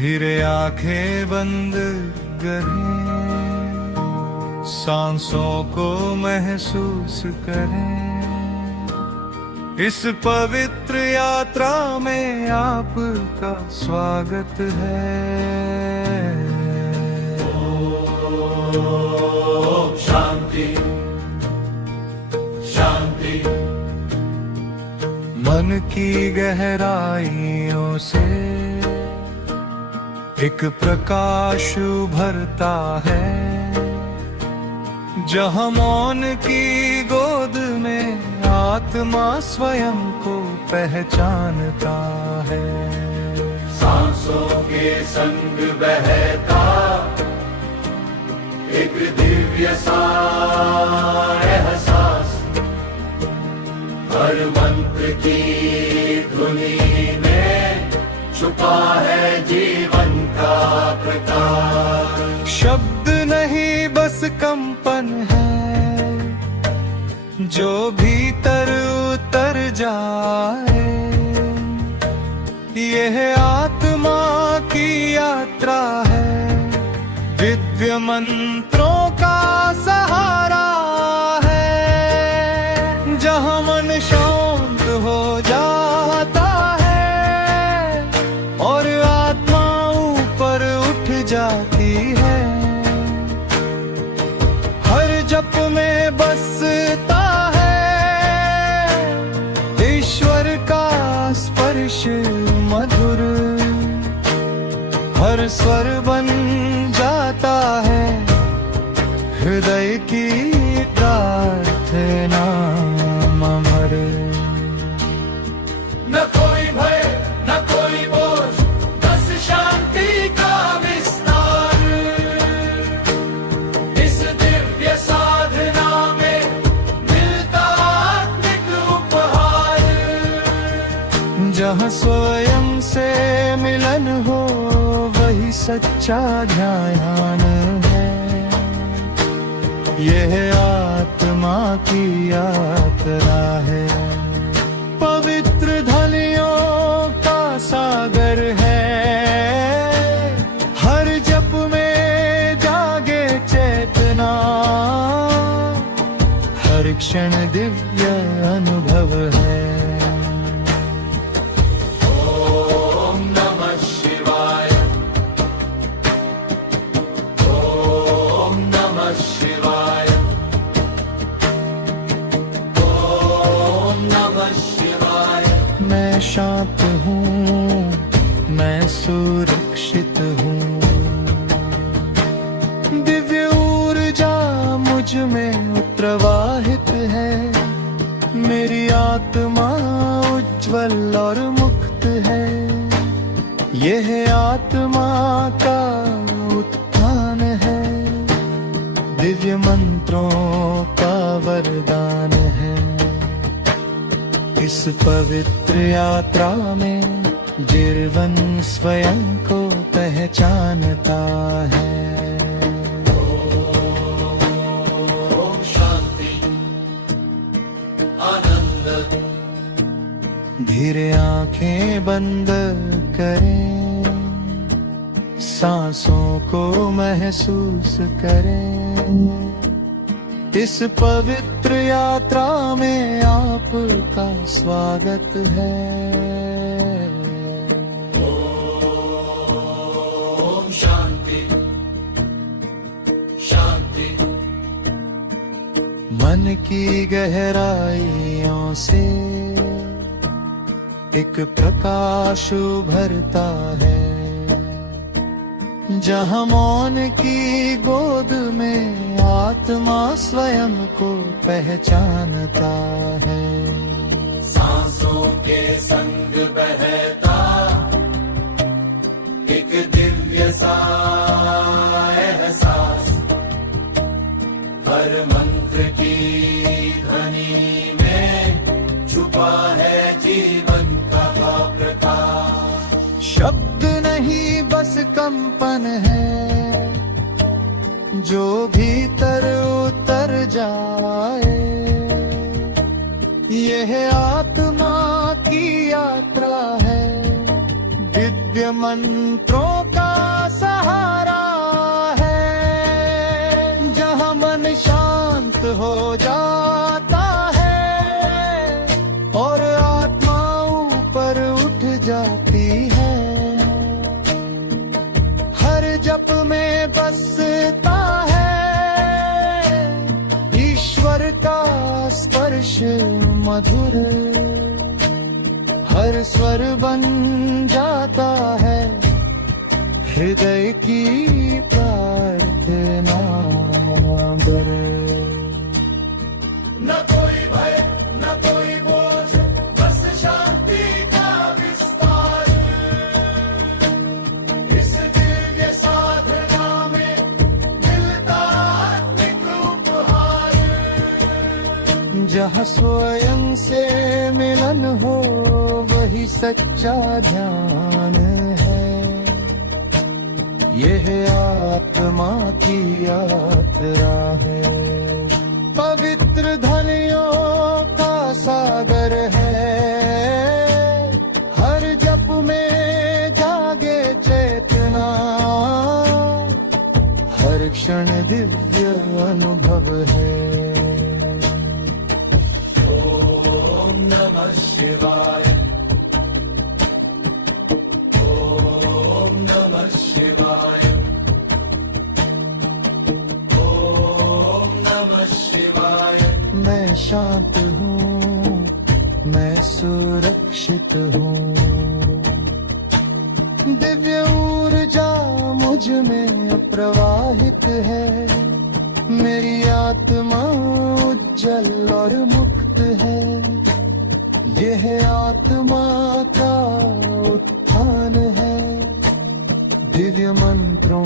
धीरे आंखें बंद करें, सांसों को महसूस करें। इस पवित्र यात्रा में आपका स्वागत है। ओम शांति शांति। मन की गहराइयों से एक प्रकाश उभरता है, जहाँ मौन की गोद में आत्मा स्वयं को पहचानता है। सांसों के संग बहता एक दिव्य सा एहसास, हर मंत्र की धुनी में छुपा है जीवन का प्रकाश। शब्द नहीं बस कंपन है, जो भीतर उतर जाए। यह आत्मा की यात्रा है, दिव्य मंत्रों का सहारा है, जहाँ मन शांत हो जाता है और आत्मा ऊपर उठ जाती है। हर जप में बसता स्पर्श मधुर, हर स्वर बन जाता है हृदय की प्रार्थना अमर। न कोई भय न कोई बोझ, बस शांति का विस्तार। इस दिव्य साधना में मिलता आत्मिक उपहार, जहाँ स्वयं से मिलन हो वही सच्चा ध्यान है। यह आत्मा की यात्रा है, पवित्र ध्वनियों का सागर है। हर जप में जागे चेतना, हर क्षण दिव्य अनुभव है। मैं शांत हूँ, मैं सुरक्षित हूँ। दिव्य ऊर्जा मुझ में प्रवाहित है, मेरी आत्मा उज्जवल और मुक्त है। यह आत्मा का उत्थान है, दिव्य मंत्रों का वरदान है। इस पवित्र यात्रा में जीवन स्वयं को पहचानता है। ओम शांति आनंद। धीरे आंखें बंद करें, सांसों को महसूस करें। इस पवित्र यात्रा में आपका स्वागत है। ओम शांति शांति। मन की गहराइयों से एक प्रकाश उभरता है, जहाँ मौन की गोद में आत्मा स्वयं को पहचानता है। सांसों के संग बहता एक दिव्य सा एहसास, हर मंत्र की ध्वनि में छुपा है जीवन का प्रकाश। शब्द नहीं बस कंपन है, जो भीतर उतर जाए। यह आत्मा की यात्रा है, दिव्य मंत्रों का जाता है और आत्मा ऊपर उठ जाती है। हर जप में बसता है ईश्वर का स्पर्श मधुर, हर स्वर बन जाता है हृदय की प्रार्थना बर। न कोई भय न कोई बोझ, बस शांति का विस्तार। इस दिव्य साधना में मिलता आत्मिक उपहार। जहाँ स्वयं से मिलन हो वही सच्चा ध्यान है। यह आत्मा की यात्रा है, पवित्र ध्वनियों का सागर है। हर जप में जागे चेतना, हर क्षण दिव्य अनुभव है। ओम नमः शिवाय, ओम नमः शिवाय, ओम नमः शिवाय। मैं शांत हूँ, मैं सुरक्षित हूँ। दिव्य ऊर्जा मुझ में प्रवाहित है। मेरी आत्मा उज्जवल और मुक्त है। यह आत्मा का उत्थान है, दिव्य मंत्रों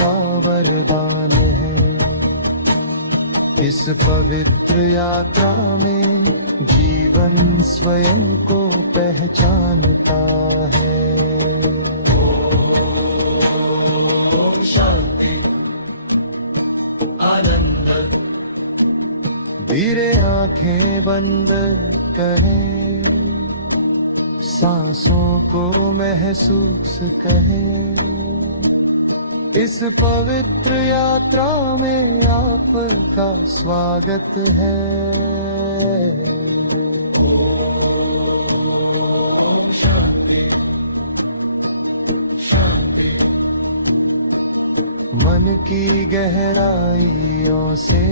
का वरदान है। इस पवित्र यात्रा में जीवन स्वयं को पहचानता है। ओम शांति आनंद। धीरे आंखें बंद करें, सांसों को महसूस करें। इस पवित्र यात्रा में आपका स्वागत है। ओम शांति शांति। मन की गहराइयों से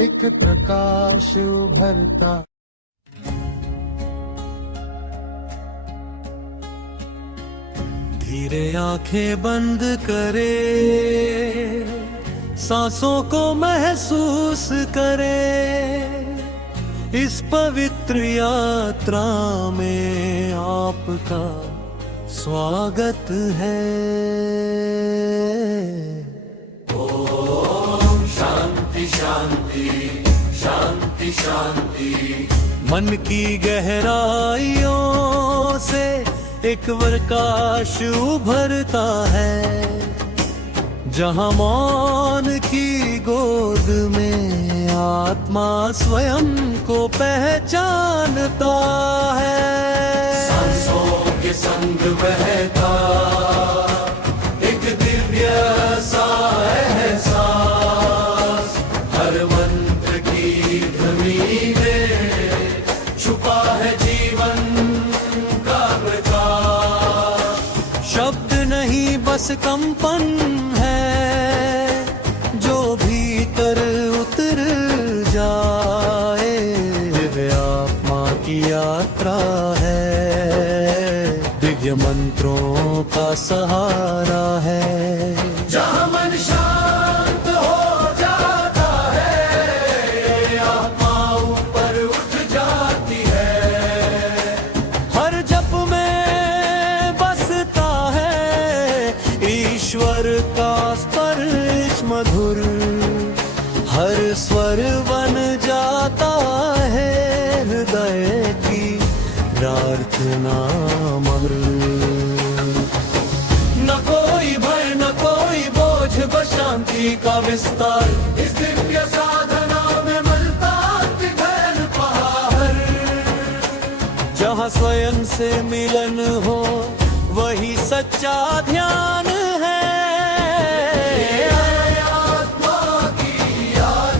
एक प्रकाश उभरता। धीरे आंखें बंद करे, सांसों को महसूस करे। इस पवित्र यात्रा में आपका स्वागत है। ओम शांति शांति शांति शांति। मन की गहराइयों से एक प्रकाश उभरता है। जहाँ मौन की गोद में आत्मा स्वयं को पहचानता है। सांसों के संग बहता एक दिव्य सा एहसास। हर मंत्र की ध्वनि में छुपा है जीवन का प्रकाश। शब्द नहीं बस कंपन है जो भीतर उतर जाए। दिव्य आत्मा की यात्रा है, दिव्य मंत्रों का सहारा है। जहाँ मन शांत हो जाता है, आत्मा ऊपर उठ जाती है। हर जप में बसता है ईश्वर का स्पर्श मधुर। हर स्वर बन जाता है हृदय की प्रार्थना मधुर। न कोई भय न कोई बोझ, बस शांति का विस्तार। इस दिव्य साधना में मिलता दिव्य पहाड़। जहाँ स्वयं से मिलन हो वही सच्चा ध्यान है। आत्मा की याद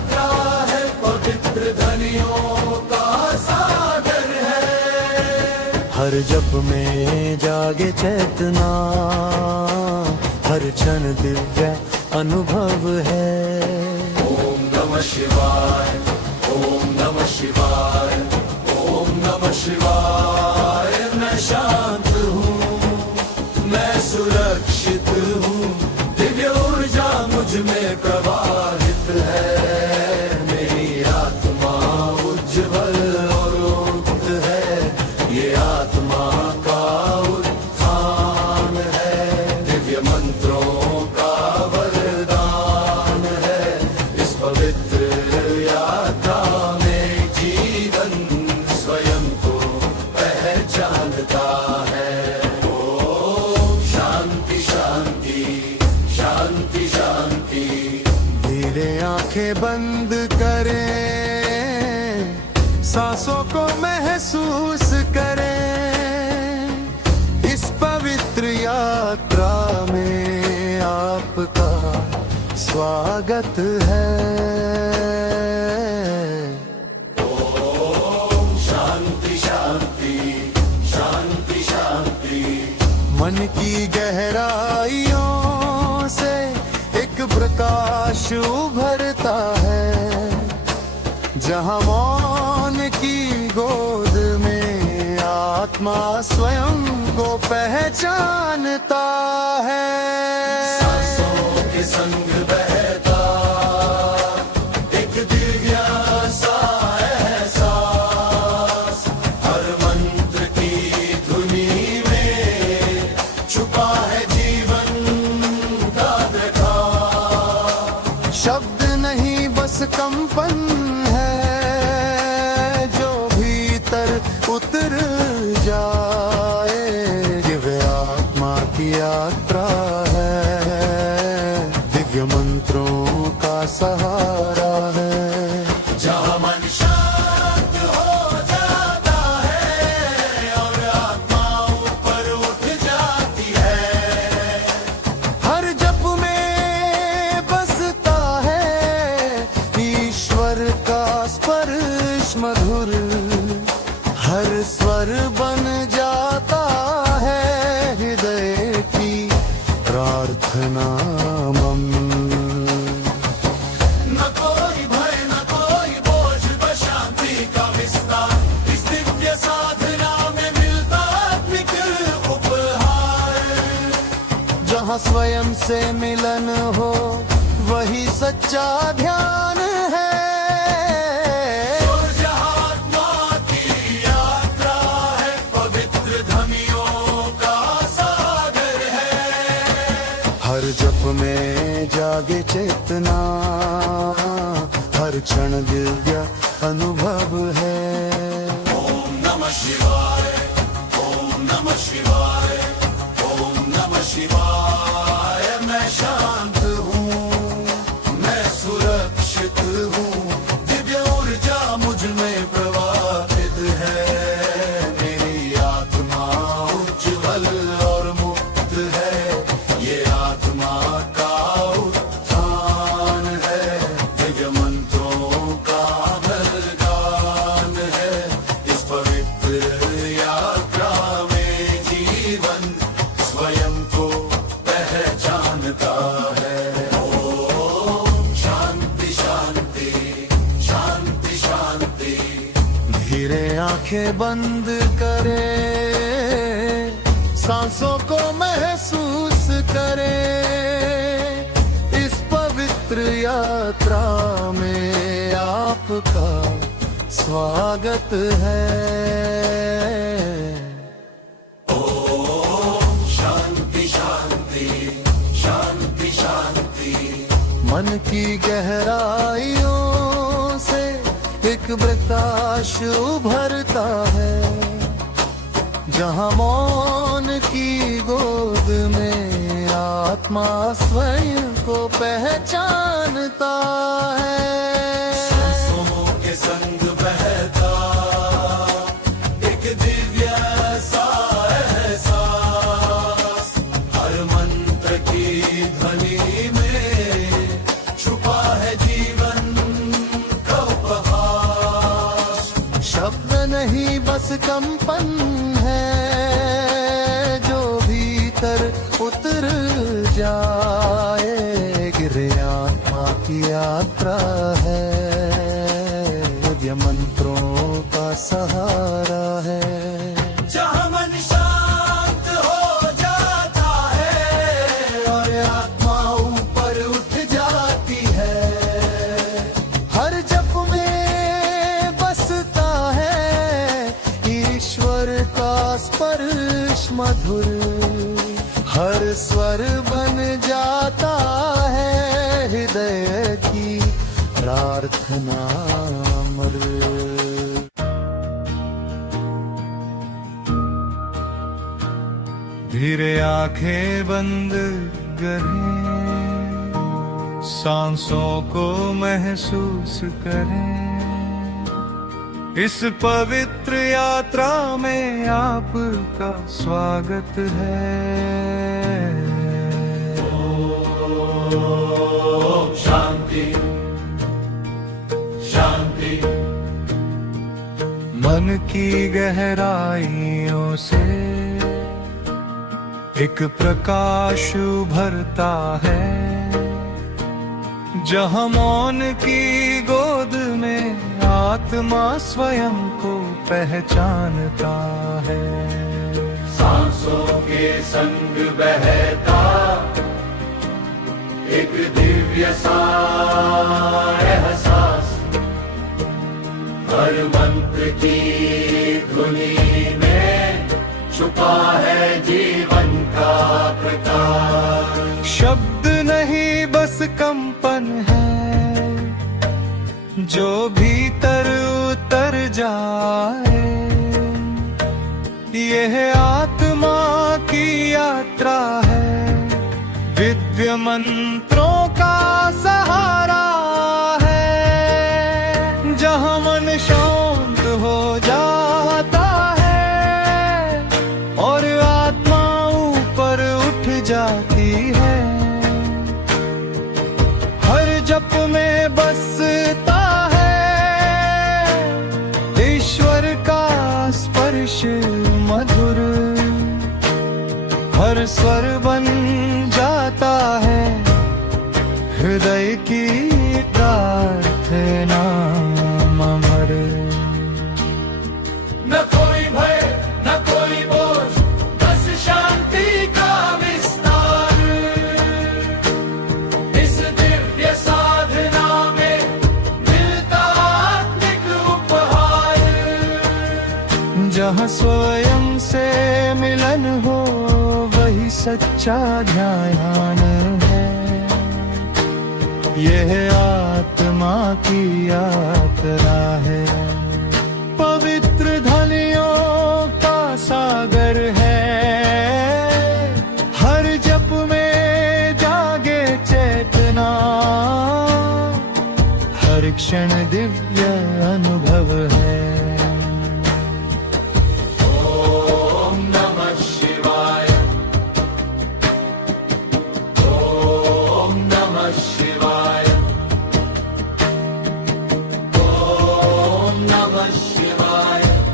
हर जप में जागे चेतना, हर क्षण दिव्य अनुभव है। ओम नमः शिवाय, ओम नमः शिवाय, ओम नमः शिवाय। मैं शांत हूँ, मैं सुरक्षित हूँ, दिव्य ऊर्जा मुझ में प्रवाहित है। मेरी आत्मा उज्जवल और मुक्त है, ये आत्मा का उत्थान है। दिव्य मंत्रों का वरदान है, इस पवित्र यात्रा में जीवन स्वयं को पहचानता है। ओम शांति शांति शांति शांति। धीरे आंखें बंद करें, सांसों को महसूस करें। इस पवित्र यात्रा में आपका स्वागत है। ओम शांति शांति शांति शांति। मन की गहराइयों से एक प्रकाश उभरता है, जहाँ मौन की गोद में आत्मा स्वयं को पहचानता है। सांसों के संग बहता एक दिव्य सा एहसास, हर मंत्र की धुनी में छुपा है जीवन का प्रकाश। शब्द नहीं बस कंपन है जो भीतर उतर जाए। दिव्य आत्मा की यात्रा है, दिव्य मंत्रों का सहारा है। जहाँ मन शांत हो जाता है और आत्मा ऊपर उठ जाती है। हर जप में बसता है ईश्वर का स्पर्श मधुर, हर स्वर बन जाता है हृदय की प्रार्थना मम। न कोई भय न कोई बोझ, बस शांति का विस्तार। इस दिव्य साधना में मिलता आत्मिक उपहार। जहाँ स्वयं से मिलन हो वही सच्चा ध्यान है। और जहाँ आत्मा की यात्रा है, पवित्र ध्वनियों का सागर है। हर जप में जागे चेतना, हर क्षण दिव्य अनुभव है। ओम नमः शिवाय, ओम नमः शिवाय, ओम नमः शिवाय। मैं शांत हूँ, मैं सुरक्षित हूँ, दिव्य ऊर्जा मुझ में प्रवाहित है। मेरी आत्मा उज्जवल और मुक्त है, ये आत्मा का उत्थान है। दिव्य मंत्रों का वरदान है, इस पवित्र यात्रा में जीवन स्वयं को पहचानता है। ओम शांति शांति शांति शांति। धीरे आंखें बंद करें, सांसों को महसूस करें। इस पवित्र यात्रा में आपका स्वागत है। ओम शांति शांति शांति शांति। मन की गहराइयों से एक प्रकाश उभरता है, जहाँ मौन की गोद में आत्मा स्वयं को पहचानता है। सांसों के संग बहता एक दिव्य सा एहसास, हर मंत्र की ध्वनि में छुपा है जीवन का उपहास। शब्द नहीं बस कंपन है उतर जाए। गिरे आत्मा की यात्रा है, दिव्य मंत्रों का सहारा है। जहाँ मन शांत हो जाता है और आत्मा ऊपर उठ जाती है। हर जप में बसता है ईश्वर का स्पर्श मधुर। हर स्वर बन जाता है हृदय की प्रार्थना अमर। धीरे आंखें बंद करें, सांसों को महसूस करें। इस पवित्र यात्रा में आपका स्वागत है। ओम शांति शांति। मन की गहराइयों से एक प्रकाश उभरता है। जहाँ मौन की गोद में आत्मा स्वयं को पहचानता है। सांसों के संग बहता एक दिव्य सा एहसास। हर मंत्र की धुनी में छुपा है जीवन का प्रकाश। शब्द नहीं बस कंपन है जो भीतर उतर जाए। यह आत्मा की यात्रा है, दिव्य मंत्रों का सहारा है। जहाँ मन शांत हो जाता है और आत्मा ऊपर उठ जाती है। हर जप में बसता स्पर्श मधुर। हर स्वर बन जाता है हृदय की प्रार्थना अमर। न कोई भय न कोई बोझ, बस शांति का विस्तार। इस दिव्य साधना में मिलता आत्मिक उपहार। जहाँ स्वयं से मिलन हो वही सच्चा ध्यान है। यह आत्मा की यात्रा है, पवित्र ध्वनियों का सागर है। हर जप में जागे चेतना, हर क्षण दिव्य अनुभव है।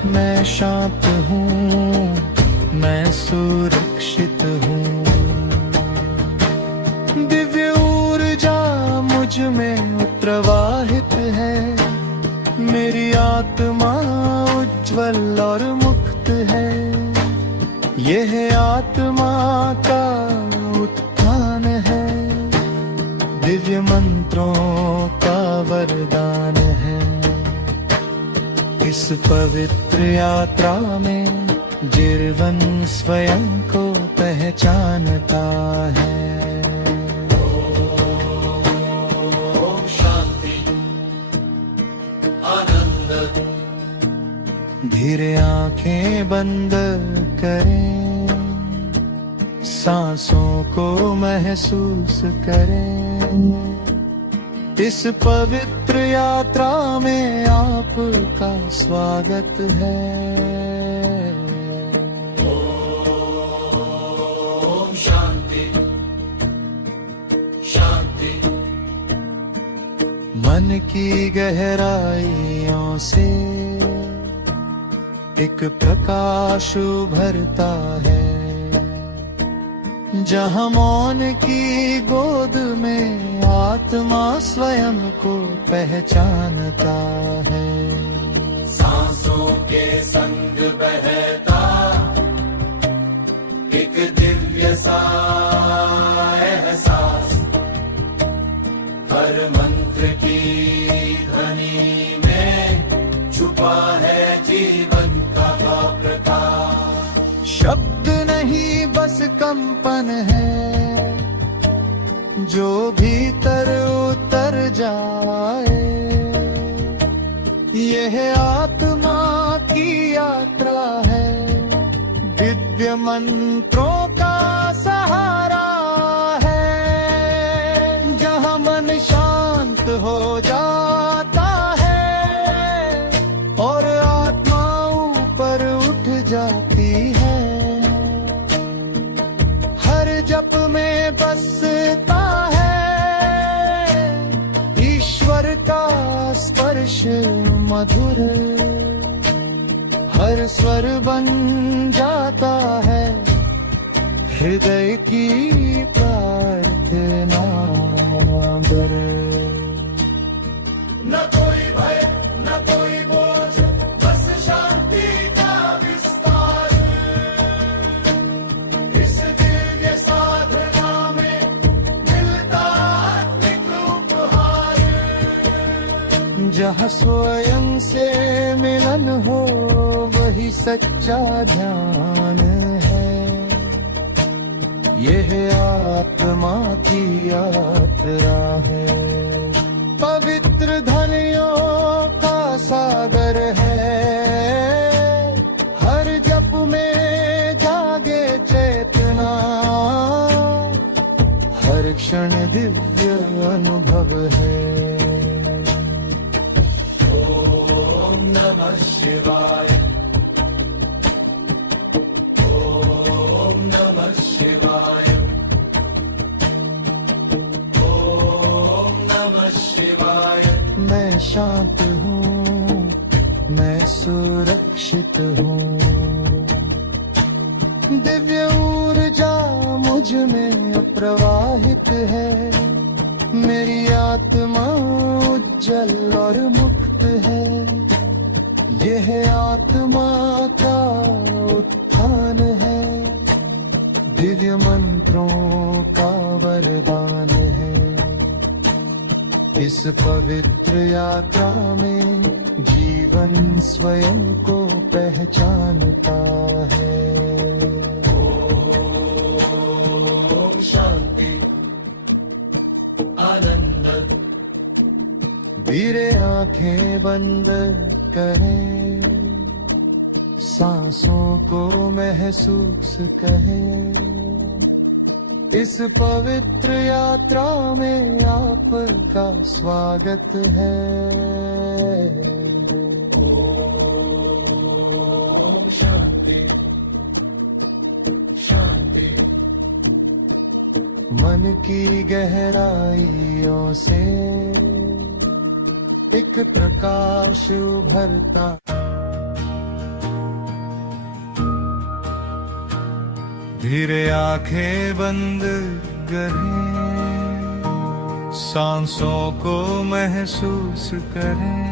मैं शांत हूँ, मैं सुरक्षित हूँ। दिव्य ऊर्जा मुझ में प्रवाहित है। मेरी आत्मा उज्जवल और मुक्त है। यह आत्मा का उत्थान है, दिव्य मंत्रों का वरदान है। इस पवित्र यात्रा में जीवन स्वयं को पहचानता है। ओम शांति आनंद। धीरे आंखें बंद करें, सांसों को महसूस करें। इस पवित्र यात्रा में आपका स्वागत है। ओम शांति शांति। मन की गहराइयों से एक प्रकाश उभरता है। जहाँ मौन की गोद में आत्मा स्वयं को पहचानता है। सांसों के संग बहता एक दिव्य सा एहसास, हर मंत्र की ध्वनि में छुपा है जीवन का प्रकाश। शब्द नहीं बस कंपन है जो भीतर उतर जाए। यह आत्मा की यात्रा है, दिव्य मंत्रों का सहारा है। जहाँ मन शांत हो जाता है और आत्मा ऊपर उठ जाती है। हर जप में बसता है ईश्वर का स्पर्श मधुर, हर स्वर बन जाता है हृदय की प्रार्थना बर। न कोई भय न कोई बोझ, बस शांति का विस्तार। इस दिव्य साधना में मिलता आत्मिक उपहार। जहाँ स्वयं से मिलन हो वही सच्चा ध्यान है। यह आत्मा की यात्रा है, पवित्र ध्वनियों का सागर है। हर जप में जागे चेतना, हर क्षण दिव्य अनुभव है। ओम नमः शिवाय, ओम नमः शिवाय, ओम नमः शिवाय। मैं शांत हूँ, मैं सुरक्षित हूँ। दिव्य ऊर्जा मुझ में प्रवाहित है। मेरी आत्मा उज्जल और मुक्त है। यह आत्मा का उत्थान है, दिव्य मंत्रों का वरदान है। इस पवित्र यात्रा में जीवन स्वयं को पहचानता है। ओम शांति आनंद। धीरे आंखें बंद करें, सांसों को महसूस करें। इस पवित्र यात्रा में आपका स्वागत है। ओम शांति शांति। मन की गहराइयों से एक प्रकाश उभरता। धीरे आंखें बंद करें, सांसों को महसूस करें।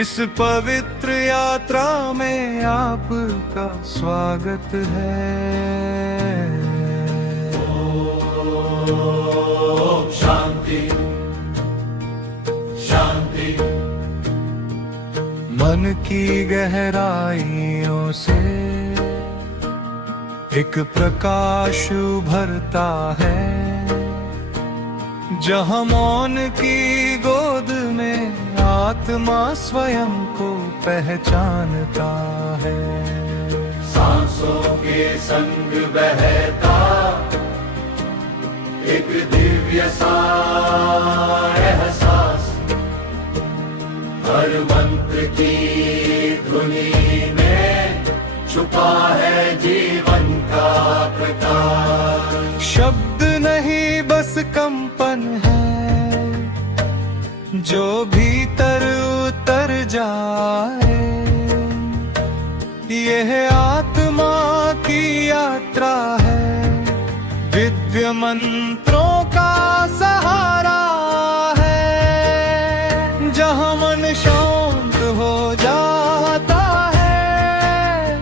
इस पवित्र यात्रा में आपका स्वागत है। ओम शांति शांति। मन की गहराइयों से एक प्रकाश उभरता है। जहाँ मौन की गोद में आत्मा स्वयं को पहचानता है। सांसों के संग बहता एक दिव्य सा एहसास, हर मंत्र की धुनी में छुपा है जीवन का प्रकाश। शब्द नहीं बस कंपन है जो भीतर उतर जाए। यह आत्मा की यात्रा है, दिव्य मंत्रों का सहारा है, जहाँ मन शांत हो जाता है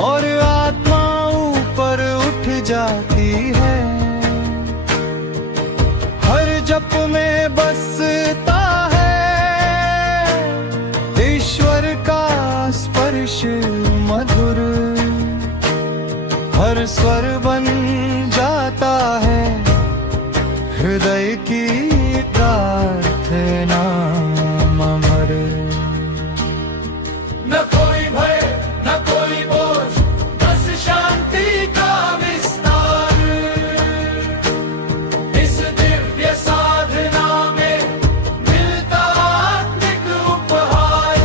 और आत्मा ऊपर उठ जाती है। हर जप में बसता है ईश्वर का स्पर्श मधुर, हर स्वर बन जाता है हृदय की प्रार्थना अमर। न कोई भय न कोई बोझ, बस शांति का विस्तार। इस दिव्य साधना में मिलता आत्मिक उपहार।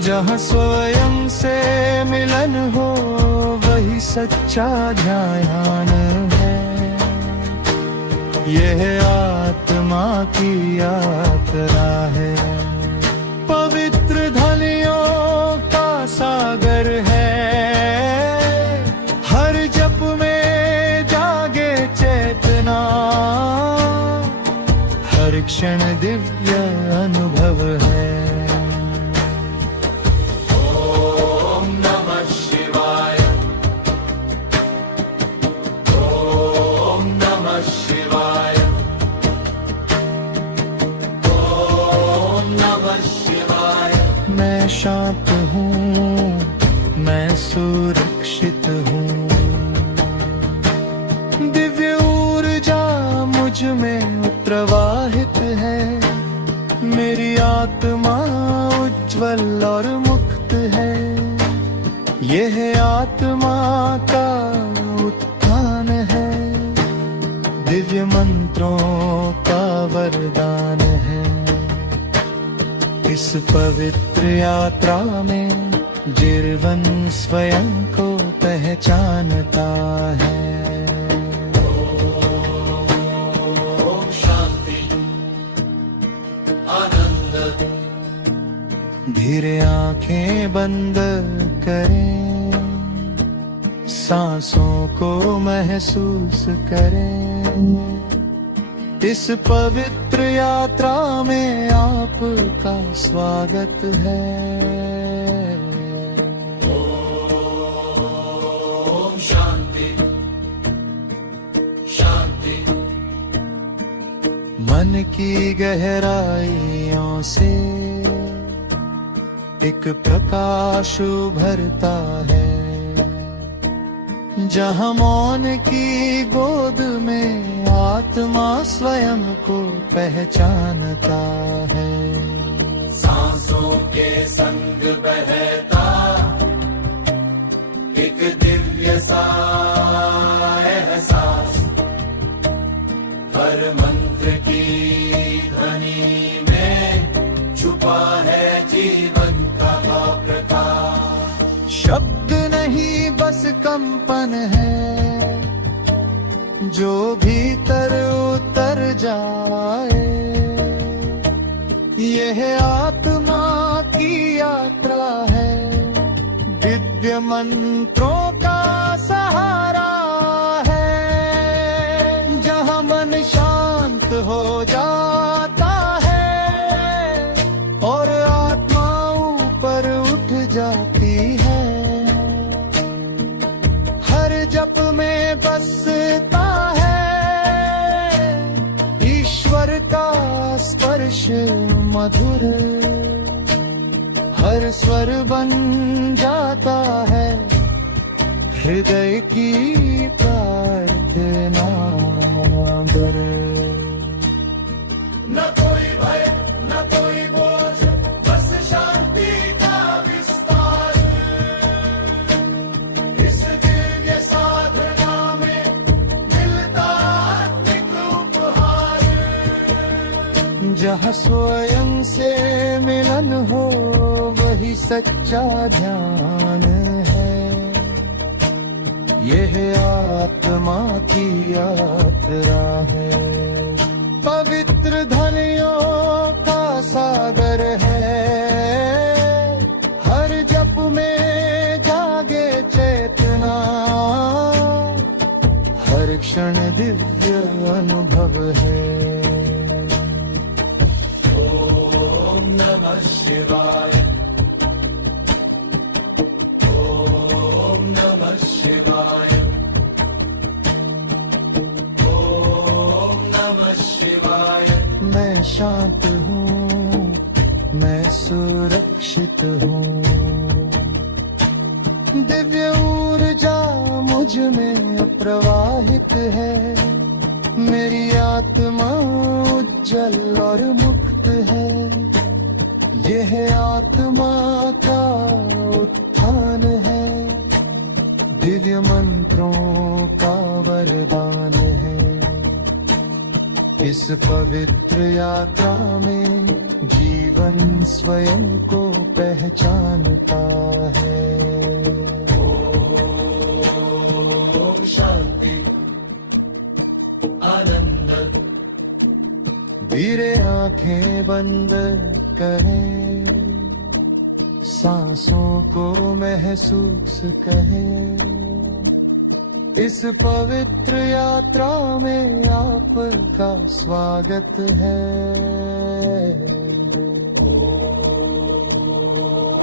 जहाँ स्वयं से मिलन हो वही सच्चा ध्यान है। यह आत्मा की यात्रा है, पवित्र ध्वनियों का सागर है। हर जप में जागे चेतना, हर क्षण दिव्य अनुभव है। ओम नमः शिवाय, ओम नमः शिवाय, ओम नमः शिवाय। मैं शांत हूँ, मैं सुरक्षित हूँ। दिव्य ऊर्जा मुझ में प्रवाहित है। मेरी आत्मा उज्जवल और मुक्त है। यह आत्मा का उत्थान है, दिव्य मंत्रों का वरदान है। इस पवित्र यात्रा में जीवन स्वयं को पहचानता है। ओम शांति आनंद। धीरे आंखें बंद करें, सांसों को महसूस करें। इस पवित्र यात्रा में आपका स्वागत है। ओम शांति शांति। मन की गहराइयों से एक प्रकाश उभरता है। जहाँ मौन की गोद में आत्मा स्वयं को पहचानता है। सांसों के संग बहता एक दिव्य सा एहसास। हर मंत्र की ध्वनि में छुपा है जीवन का प्रकाश। शब्द नहीं बस कंपन है, जो भीतर उतर जाए। यह आत्मा की यात्रा है, दिव्य मंत्रों का सहारा है। जहाँ मन शांत हो जाता है और आत्मा ऊपर उठ जाती है। हर जप में बसता है ईश्वर का स्पर्श मधुर। हर स्वर बन जाता है हृदय की प्रार्थना बर। न कोई भय न कोई बोझ, बस शांति का विस्तार। इस दिव्य साधना में मिलता आत्मिक उपहार। जहाँ स्वयं से मिलन हो वही सच्चा ध्यान है। यह आत्मा की यात्रा है, पवित्र ध्वनियों का सागर है। हर जप में जागे चेतना, हर क्षण दिव्य अनुभव है। ओम नमः शिवाय, ओम नमः शिवाय, ओम नमः शिवाय। मैं शांत हूँ, मैं सुरक्षित हूँ, दिव्य ऊर्जा मुझ में प्रवाहित है, मेरी आत्मा उज्जवल और मुक्त है, यह आत्मा का उत्थान है, दिव्य मंत्रों का वरदान है। इस पवित्र यात्रा में जीवन स्वयं को पहचानता है। ओम शांति आनंद। धीरे आंखें बंद करें, सांसों को महसूस करें, इस पवित्र यात्रा में आपका स्वागत है।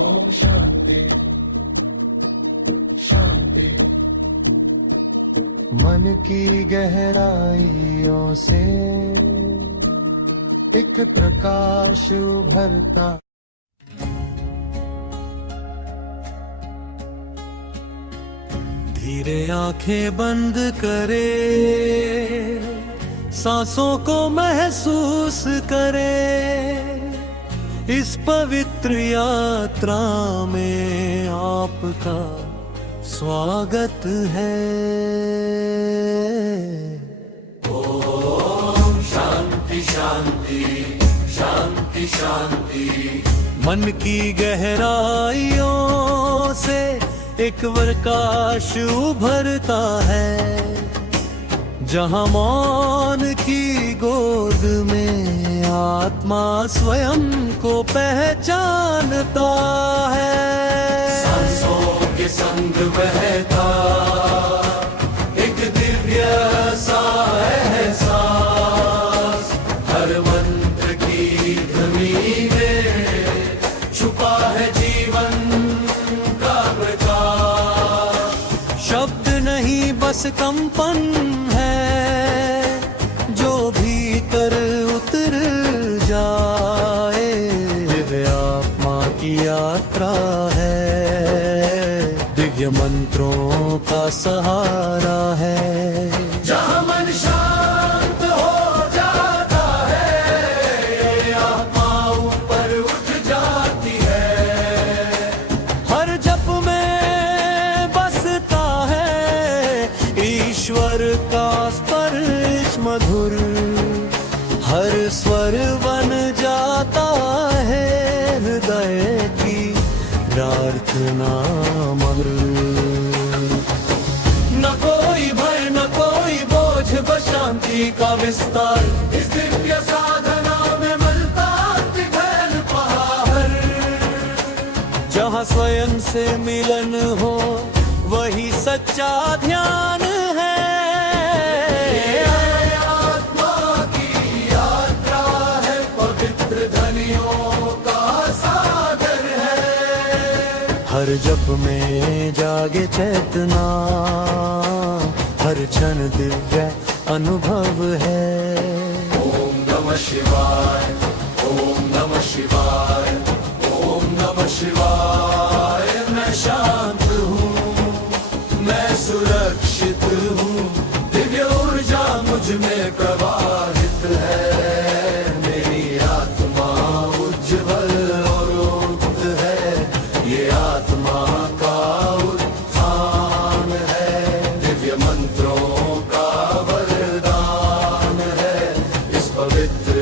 ओम शांति शांति। मन की गहराइयों से एक प्रकाश उभरता, धीरे आंखें बंद करे, सांसों को महसूस करे, इस पवित्र यात्रा में आपका स्वागत है। ओम शांति शांति शांति शांति। मन की गहराइयों से एक प्रकाश उभरता है, जहां मौन की गोद में आत्मा स्वयं को पहचानता है। सांसों के संग बहता एक दिव्य सा एहसास, हर मंत्र की ध्वनि में छुपा है जीवन का प्रकाश। शब्द नहीं बस कंपन है जो भीतर उतर जाए, दिव्य आत्मा की यात्रा है, दिव्य मंत्रों का सहारा है। जहाँ मन शांत हो जाता है, आत्मा ऊपर उठ जाती है, हर जप में बसता है ईश्वर का स्पर्श मधुर, हर स्वर बन जाता है हृदय की प्रार्थना मधुर। न कोई भय न कोई बोझ, बस शांति का विस्तार, इस दिव्य साधना में मिलता दिव्य पहाड़। जहाँ स्वयं से मिलन हो वही सच्चा ध्यान है। आत्मा की यात्रा है, पवित्र ध्वनियों का सागर है, हर जप में जागे चेतना, हर क्षण दिव्य अनुभव है। ओम नमः शिवाय, ओम नमः शिवाय, ओम नमः शिवाय। मैं शांत हूँ, मैं सुरक्षित हूँ, दिव्य ऊर्जा मुझ में प्रवाहित है, मेरी आत्मा उज्जवल और मुक्त है, ये आत्मा का उत्थान है, दिव्य मंत्रों का वरदान है। इस पवित्र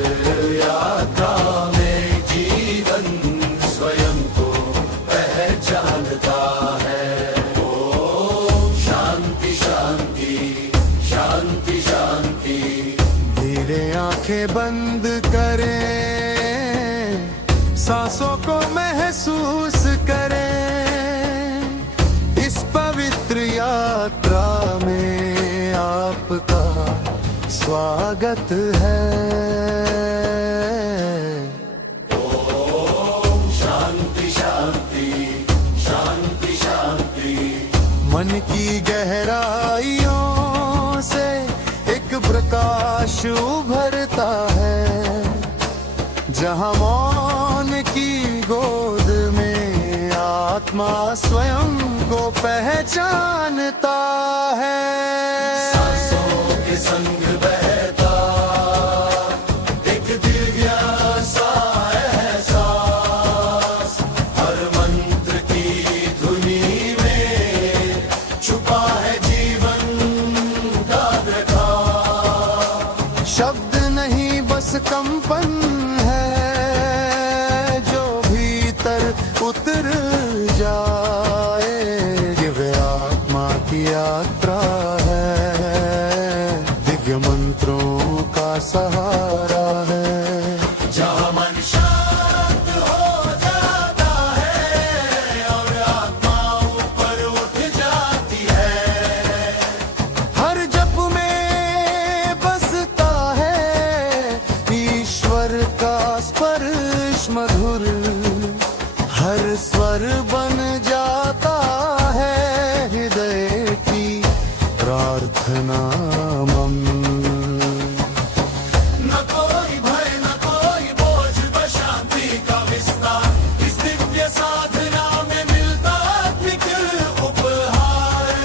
यात्रा में जीवन स्वयं को पहचानता है। ओम शांति शांति शांति शांति। धीरे आंखें बंद करें, सांसों को महसूस करें, इस पवित्र यात्रा में आपका स्वागत है। शांति शांति शांति शांति। मन की गहराइयों से एक प्रकाश उभरता है, जहाँ मौन की गोद में आत्मा स्वयं को पहचानता है। सांसों के संग बहता एक दिव्य सा एहसास, हर मंत्र की धुनी में छुपा है जीवन का प्रकाश। शब्द नहीं बस कंपन है जो भीतर उतर जाए, दिव्य आत्मा की यात्रा है, दिव्य मंत्रों का सहारा है। जहाँ मन शांत हो जाता है और आत्मा ऊपर उठ जाती है, हर जप में बसता है ईश्वर का स्पर्श मधुर, हर स्वर बन जाता है हृदय की प्रार्थना मम। न कोई भय न कोई बोझ, बस शांति का विस्तार, इस दिव्य साधना में मिलता आत्मिक उपहार।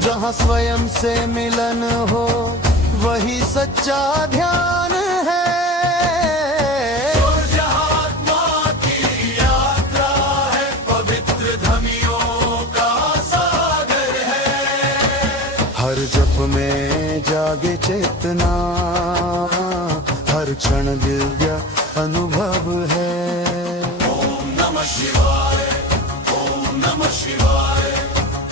जहाँ स्वयं से मिलन हो वही सच्चा ध्यान है। और जहाँ आत्मा की यात्रा है, पवित्र ध्वनियों का सागर है। हर जप में जागे चेतना, हर क्षण दिव्य अनुभव है। ओम नमः शिवाय, ओम नमः शिवाय,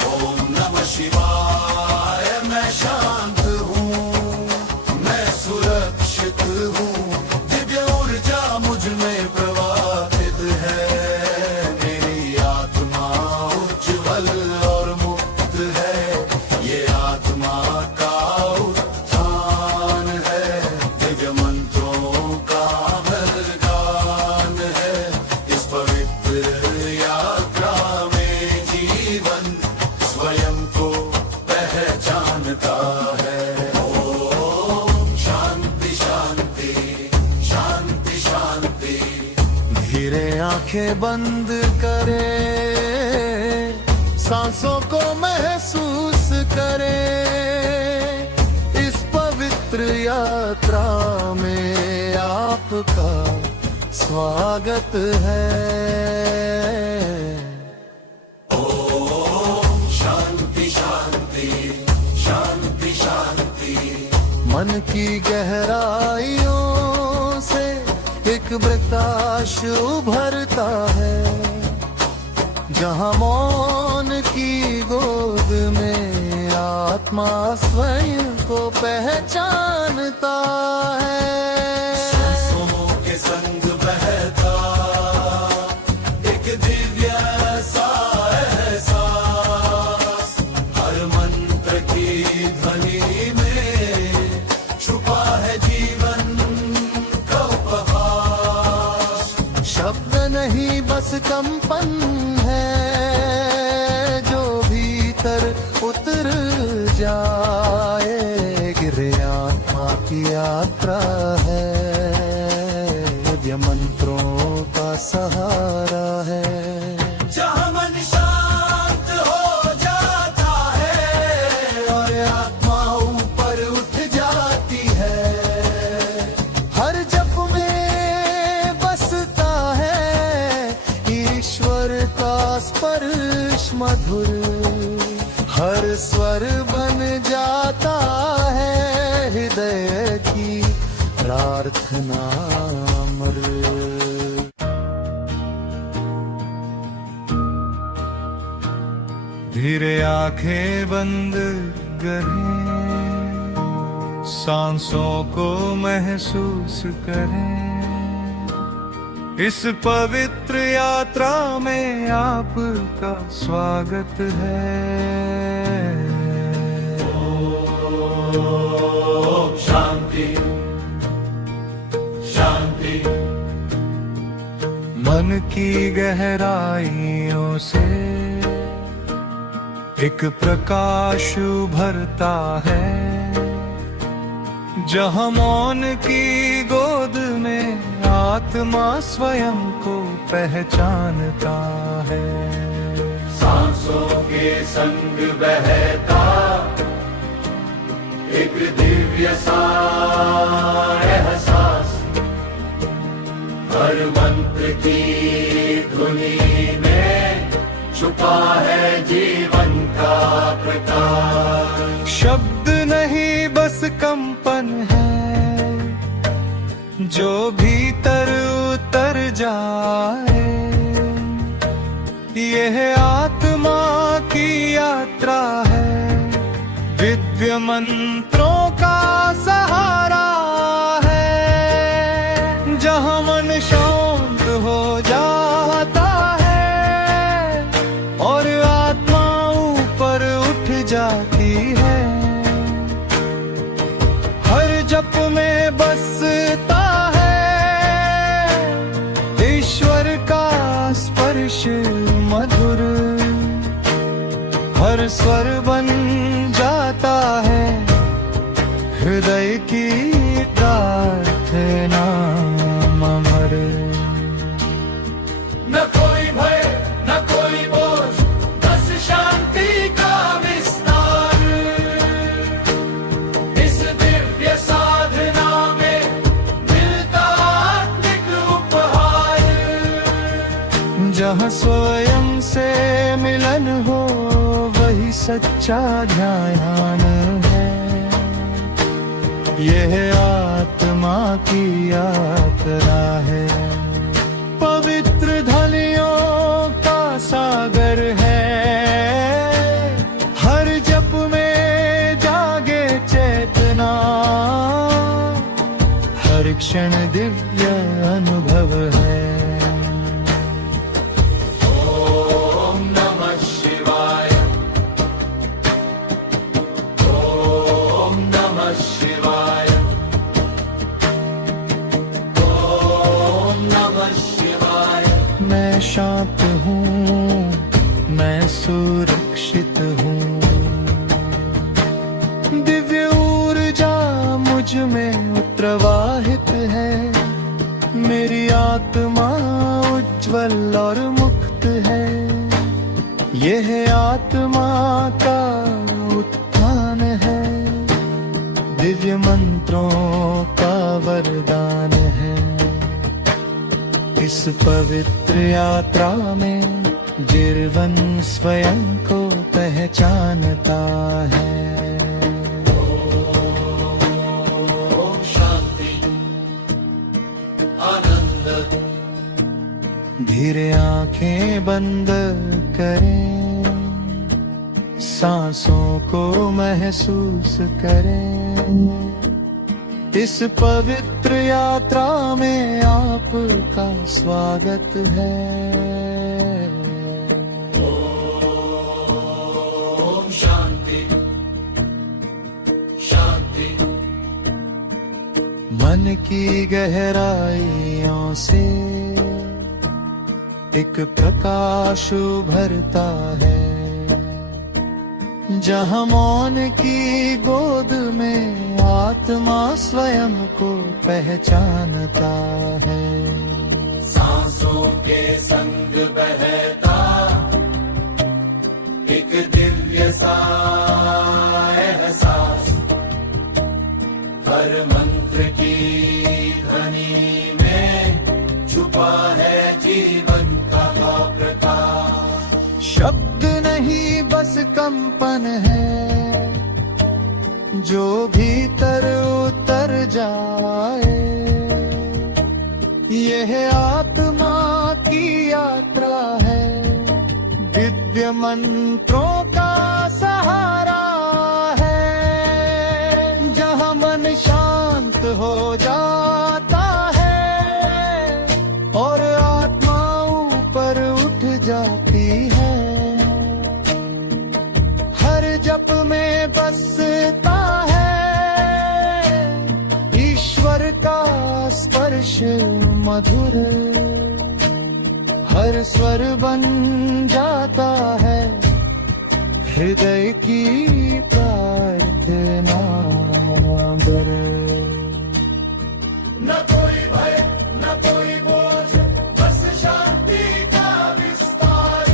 ओम नमः शिवाय। मैं शांत हूँ, मैं सुरक्षित हूँ, दिव्य ऊर्जा मुझ में प्रवाहित है। मेरी आत्मा उज्ज्वल और मुक्त है, ये आत्मा का उत्थान है, दिव्य मंत्रों का बलिदान है। इस पवित्र यात्रा में जीवन स्वयं को पहचानता है। ओम शांति शांति शांति शांति। धीरे आंखें बंद करे, सांसों को महसूस करे, इस पवित्र यात्रा में आपका स्वागत है। ओम शांति शांति शांति शांति। मन की गहराइयों से एक प्रकाश उभरता है, जहाँ मौन की गोद में आत्मा स्वयं को पहचानता है। सांसों के संग बहता एक दिव्य सा एहसास, हर मंत्र की ध्वनि में छुपा है जीवन का उपहास। शब्द नहीं बस कंपन है जो भीतर उतर जाए, गिरे आत्मा की यात्रा है, दिव्य मंत्रों का सहारा है। जहाँ मन शांत हो जाता है और आत्मा ऊपर उठ जाती है, हर जप में बसता है ईश्वर का स्पर्श मधुर, हर स्वर बन जाता है हृदय की प्रार्थना अमर। धीरे आंखें बंद करें, सांसों को महसूस करें, इस पवित्र यात्रा में आपका स्वागत है। शांति शांति। मन की गहराइयों से एक प्रकाश उभरता है, जहाँ मौन की गोद में आत्मा स्वयं को पहचानता है। सांसों के संग बहता एक दिव्य सा एहसास, हर मंत्र की धुनी में छुपा है जीवन का प्रकाश। शब्द नहीं बस कंपन है जो भीतर उतर जाए, यह आत्मा की यात्रा है, दिव्य मंत्रों का सहारा है, जहाँ मन शांत हो जाता है और आत्मा ऊपर उठ जाती है। हर जप में बसता है ईश्वर का स्पर्श मधुर, हर स्वर बन जाता है हृदय की प्रार्थना अमर। न कोई भय न कोई बोझ, बस शांति का विस्तार। इस दिव्य साधना में मिलता आत्मिक उपहार, जहाँ स्वयं से मिलन हो वही सच्चा ध्यान है, यह आत्मा की यात्रा है। पवित्र ध्वनियों का सागर है, हर जप में जागे चेतना, हर क्षण दिव्य अनुभव है। ओम नमः शिवाय, ओम नमः शिवाय, ओम नमः शिवाय। मैं शांत हूँ, मैं सुरक्षित हूँ, दिव्य ऊर्जा मुझ में प्रवाहित है, मेरी आत्मा उज्जवल और मुक्त है, यह आत्मा का उत्थान है, दिव्य मंत्रों का वरदान है। इस पवित्र यात्रा में जीवन स्वयं को पहचानता है। ओम शांति आनंद। धीरे आंखें बंद करें, सांसों को महसूस करें, इस पवित्र यात्रा में आपका स्वागत है। ओम शांति शांति। मन की गहराइयों से एक प्रकाश उभरता है, जहाँ मौन की गोद में आत्मा स्वयं को पहचानता है। सांसों के संग बहता एक दिव्य सा एहसास, हर मंत्र की ध्वनि में छुपा है जीवन का प्रकाश। शब्द नहीं बस कंपन है जो भीतर उतर जाए, यह आत्मा की यात्रा है, दिव्य मंत्रों का सहारा है, जहाँ मन शांत हो जाता है और आत्मा ऊपर उठ जाती है। हर जप में बसता है स्पर्श मधुर, हर स्वर बन जाता है हृदय की प्रार्थना बर। न कोई भय न कोई बोझ, बस शांति का विस्तार।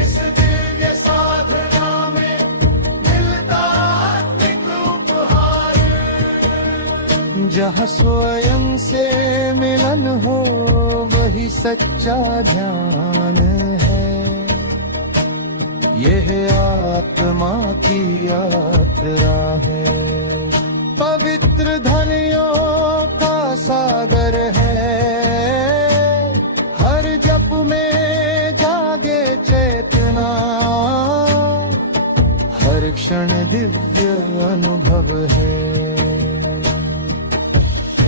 इस दिव्य साधना में मिलता आत्मिक उपहार। जहाँ स्वयं से मिलन हो वही सच्चा ध्यान है। यह आत्मा की यात्रा है, पवित्र ध्वनियों का सागर है। हर जप में जागे चेतना, हर क्षण दिव्य अनुभव है।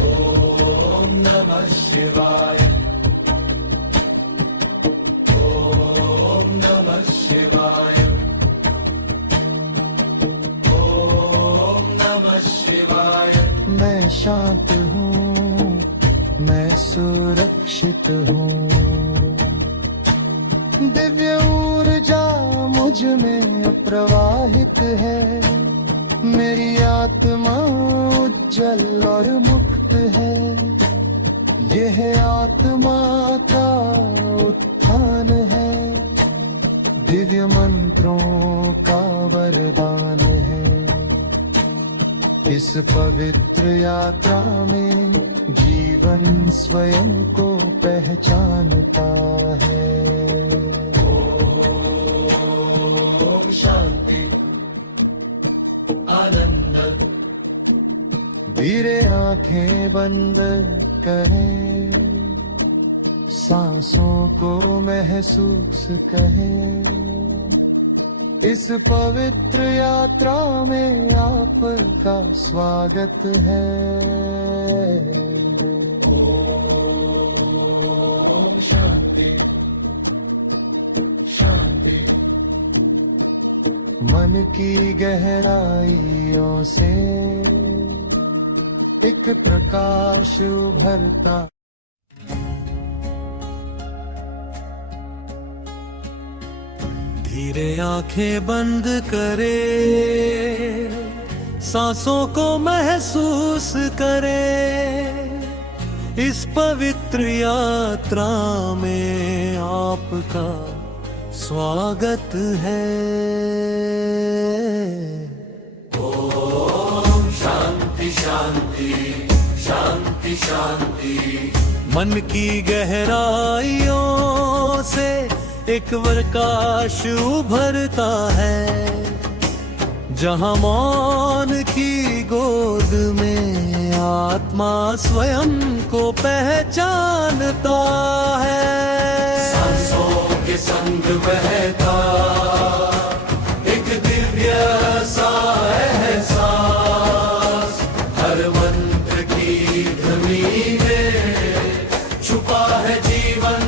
ओम नमः शिवाय, ओम नमः शिवाय, ओम नमः शिवाय। मैं शांत हूँ, मैं सुरक्षित हूँ। दिव्य ऊर्जा मुझ में प्रवाहित है। मेरी आत्मा उज्जवल और मुक्त है। यह आत्मा का उत्थान है, दिव्य मंत्रों का वरदान है। इस पवित्र यात्रा में जीवन स्वयं को पहचानता है। ओम शांति आनंद। धीरे आंखें बंद करें, सांसों को महसूस करें। इस पवित्र यात्रा में आपका स्वागत है। ओम शांति शांति। मन की गहराइयों से एक प्रकाश उभरता। धीरे आंखें बंद करे, सांसों को महसूस करे। इस पवित्र यात्रा में आपका स्वागत है। ओम शांति शांति शांति शांति। मन की गहराइयों से एक प्रकाश उभरता है। जहाँ मौन की गोद में आत्मा स्वयं को पहचानता है। सांसों के संग बहता एक दिव्य सा एहसास। हर मंत्र की ध्वनि में छुपा है जीवन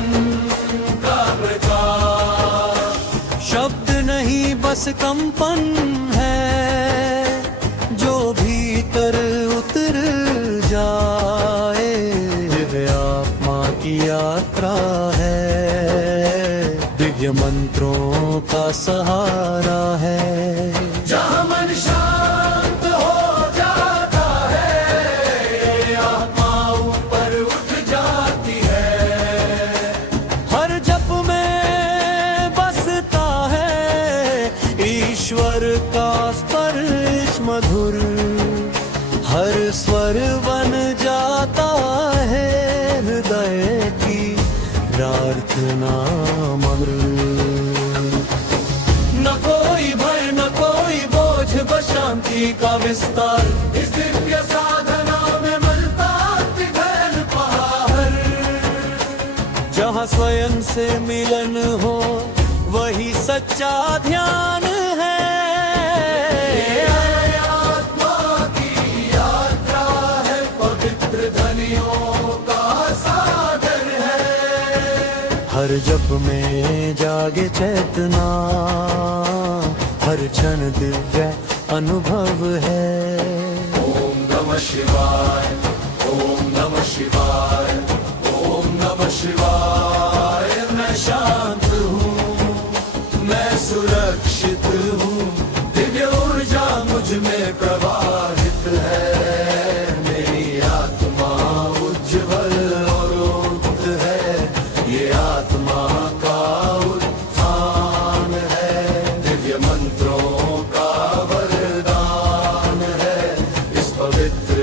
का प्रकाश। शब्द नहीं बस कंपन है जो भीतर उतर जाए। दिव्य आत्मा की यात्रा है, दिव्य मंत्रों का सहारा है। जहाँ मन शांत हो जाता है, आत्मा ऊपर उठ जाती है। हर जप में बसता है ईश्वर का स्पर्श मधुर। हर स्वर बन जाता है हृदय की प्रार्थना मधुर। न कोई भय न कोई बोझ, बस शांति का विस्तार। इस दिव्य साधना में मिलता दिव्य पहाड़। जहाँ स्वयं से मिलन हो वही सच्चा ध्यान है। आत्मा की यात्रा है, पवित्र ध्वनियों का सागर है। हर जप में जागे चेतना, हर क्षण दिव्य अनुभव है। ओम नमः शिवाय, ओम नमः शिवाय, ओम नमः शिवाय। मैं शांत हूँ, मैं सुरक्षित हूँ, दिव्य ऊर्जा मुझ में प्रवाहित है। मेरी आत्मा उज्जवल और मुक्त है, ये आत्मा का उत्थान है। दिव्य मंत्रों का वरदान है, इस पवित्र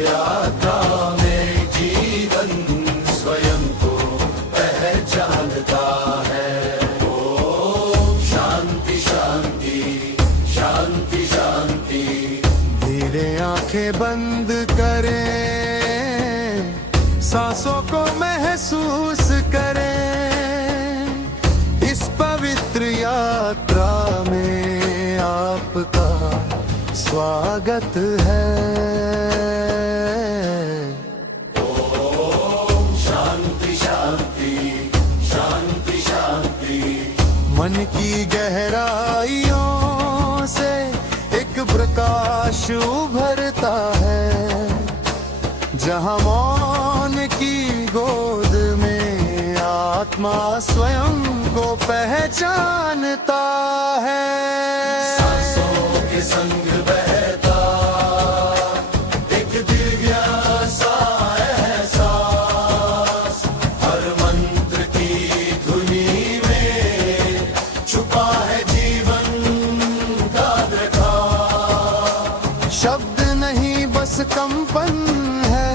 यात्रा में जीवन स्वयं को पहचानता है। ओम शांति शांति शांति शांति। धीरे आंखें बंद करें, सांसों को महसूस करें। इस पवित्र यात्रा में आपका स्वागत है। ओम शांति शांति शांति शांति। मन की गहराइयों से एक प्रकाश उभरता है, जहाँ मौन की गोद में आत्मा स्वयं को पहचानता है। सांसों के संग बहता एक दिव्य सा एहसास, हर मंत्र की धुनी में छुपा है जीवन का प्रकाश। शब्द नहीं बस कंपन है,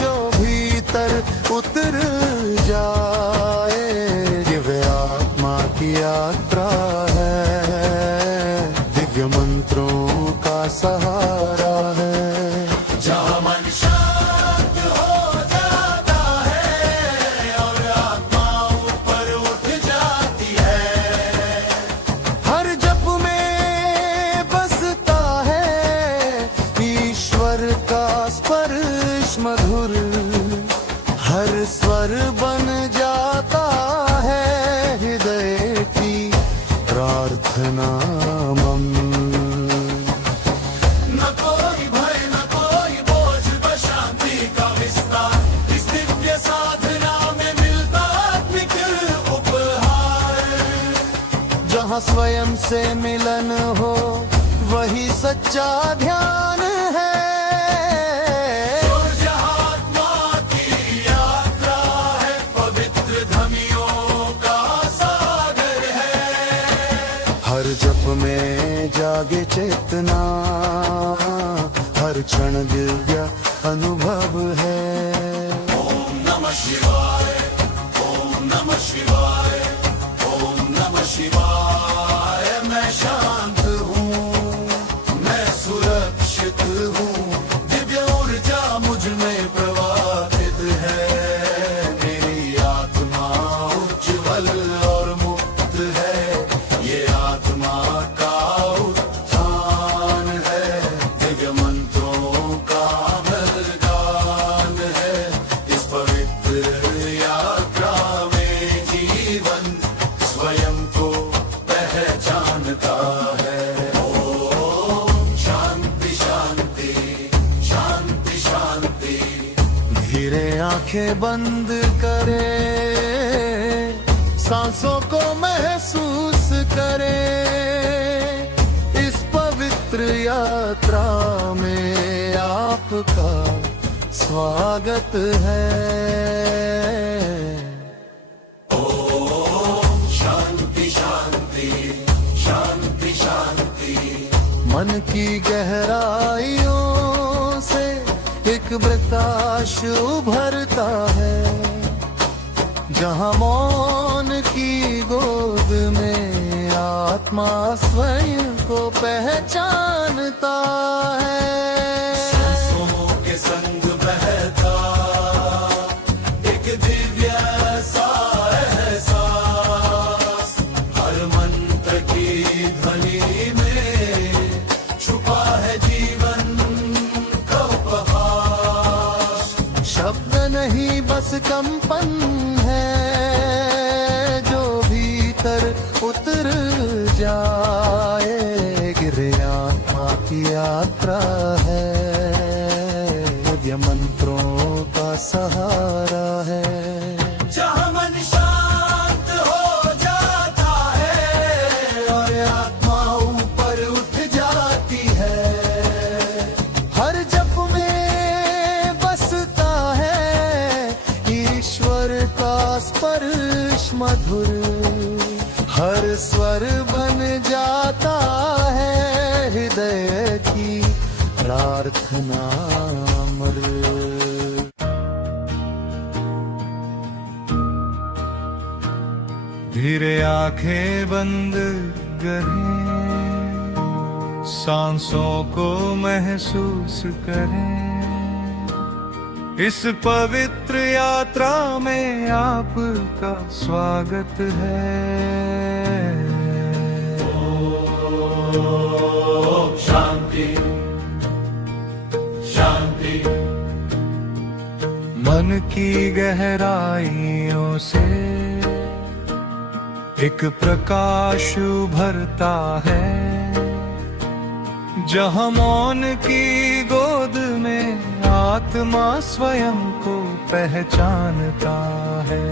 जो भीतर उतर जाए। दिव्य आत्मा की यात्रा है, दिव्य मंत्रों का सहारा है। जहाँ मन शांत हो जाता है और आत्मा ऊपर उठ जाती है। हर जप में बसता है ईश्वर का स्पर्श मधुर, हर स्वर बन जाता है हृदय की प्रार्थना मम। न कोई भय न कोई बोझ, बस शांति का विस्तार। इस दिव्य साधना में मिलता आत्मिक उपहार। जहाँ स्वयं से मिलन हो वही सच्चा ध्यान है। और जहाँ आत्मा की यात्रा है, पवित्र ध्वनियों का सागर है। हर जप में जागे चेतना, हर क्षण दिव्य अनुभव है। ओम नमः शिवाय, ओम नमः शिवाय, ओम नमः शिवाय। मैं शांत हूँ, मैं सुरक्षित हूँ, दिव्य ऊर्जा मुझ में प्रवाहित है। मेरी आत्मा उज्जवल और मुक्त है, ये आत्मा का उत्थान है। दिव्य मंत्रों का वरदान है, इस पवित्र यात्रा में जीवन स्वयं को पहचानता है। ओम शांति शांति शांति शांति। धीरे आंखें बंद करें, सांसों को महसूस करें। इस पवित्र यात्रा में आपका स्वागत है। ओम शांति शांति शांति शांति। मन की गहराइयों से एक प्रकाश उभरता है, जहाँ मौन की गोद में आत्मा स्वयं को पहचानता है। सांसों के संग बहता एक दिव्य सा एहसास, हर मंत्र की ध्वनि में छुपा है जीवन का उपहास। शब्द नहीं बस कंपन है, जो भीतर उतर जाए। गिरे आत्मा की यात्रा है, स्पर्श मधुर, हर स्वर बन जाता है हृदय की प्रार्थना अमर। धीरे आंखें बंद करें, सांसों को महसूस करें, इस पवित्र यात्रा में आपका स्वागत है। ओम शांति शांति। मन की गहराइयों से एक प्रकाश उभरता है, जहाँ मौन की गोद में आत्मा स्वयं को पहचानता है।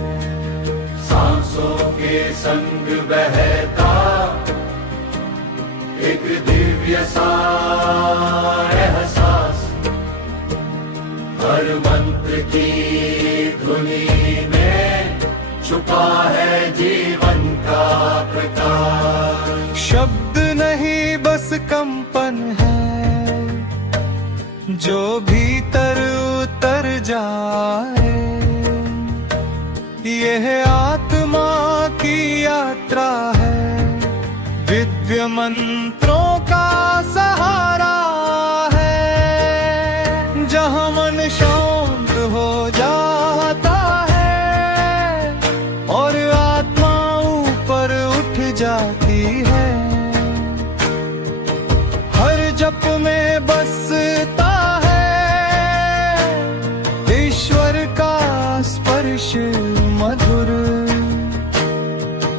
सांसों के संग बहता एक दिव्य सा एहसास, हर मंत्र की धुनी में छुपा है जीवन का प्रकाश। शब्द नहीं बस कंपन है, जो भीतर उतर जाए, यह आत्मा की यात्रा है, दिव्य मंत्रों का सहारा है, जहाँ मन शांत हो जाता है और आत्मा ऊपर उठ जाती है। हर जप में बसता स्पर्श मधुर,